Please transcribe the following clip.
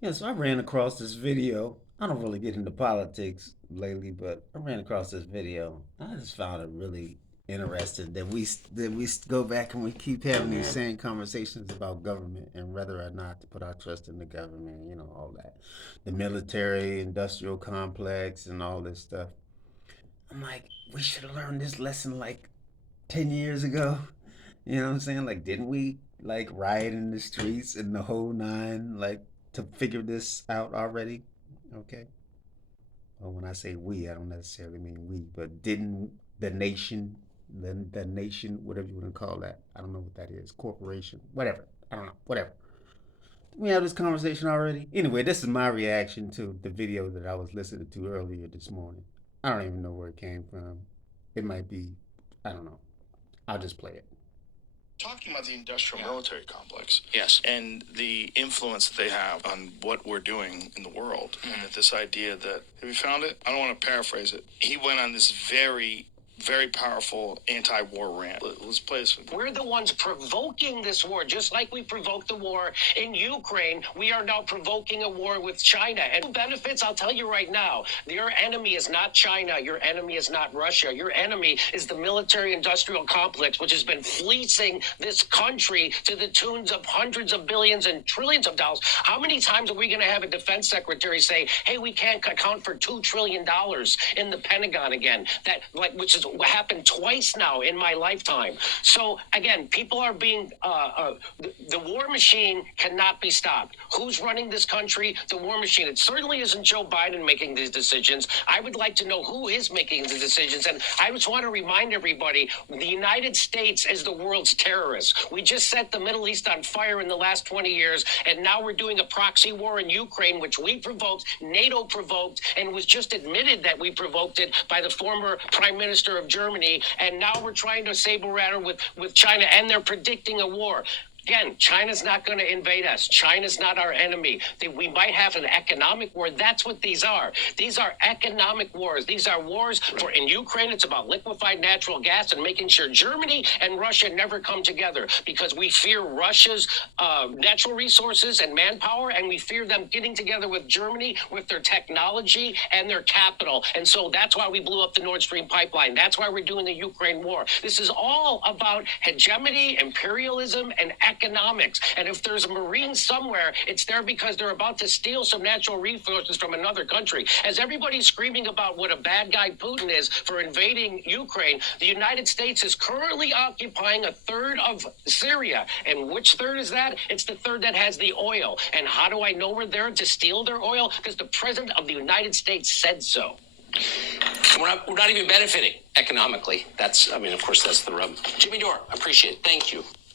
Yeah, so I ran across this video. I don't really get into politics lately, but I ran across this video. I just found it really interesting that we go back and we keep having these same conversations about government and whether or not to put our trust in the government. You know, all that, the military, industrial complex, and all this stuff. I'm like, we should have learned this lesson like 10 years ago. You know what I'm saying? Like, didn't we like riot in the streets and the whole nine, like to figure this out already? Okay. Well, when I say we, I don't necessarily mean we, but didn't the nation, the nation, whatever you want to call that, I don't know what that is, corporation, whatever. I don't know, whatever. We have this conversation already. Anyway, this is my reaction to the video that I was listening to earlier this morning. I don't even know where it came from. It might be, I don't know. I'll just play it. Talking about the industrial military complex. Yes. And the influence that they have on what we're doing in the world. And that this idea that, have you found it? I don't want to paraphrase it. He went on this very powerful anti-war rant. Let's play this. We're the ones provoking this war, just like we provoked the war in Ukraine. We are now provoking a war with China. And who benefits? I'll tell you right now. Your enemy is not China. Your enemy is not Russia. Your enemy is the military-industrial complex, which has been fleecing this country to the tunes of hundreds of billions and trillions of dollars. How many times are we going to have a defense secretary say, hey, we can't account for $2 trillion in the Pentagon again? That, like, which is happened twice now in my lifetime. So again, people are being the war machine cannot be stopped. Who's running this country? The war machine. It certainly isn't Joe Biden making these decisions. I would like to know who is making the decisions. And I just want to remind everybody, the United States is the world's terrorist. We just set the Middle East on fire in the last 20 years, and now we're doing a proxy war in Ukraine, which we provoked, NATO provoked, and was just admitted that we provoked it by the former Prime Minister of Germany, and now we're trying to saber rattle with China, and they're predicting a war. Again, China's not going to invade us. China's not our enemy. We might have an economic war. That's what these are. These are economic wars. These are wars for, in Ukraine, it's about liquefied natural gas and making sure Germany and Russia never come together because we fear Russia's natural resources and manpower, and we fear them getting together with Germany with their technology and their capital. And so that's why we blew up the Nord Stream pipeline. That's why we're doing the Ukraine war. This is all about hegemony, imperialism, and economics. And if there's a Marine somewhere, it's there because they're about to steal some natural resources from another country. As everybody's screaming about what a bad guy Putin is for invading Ukraine, the United States is currently occupying a third of Syria. And which third is that? It's the third that has the oil. And how do I know we're there to steal their oil? Because the President of the United States said so. We're not even benefiting economically. Of course, that's the rub. Jimmy Dore, appreciate it. Thank you.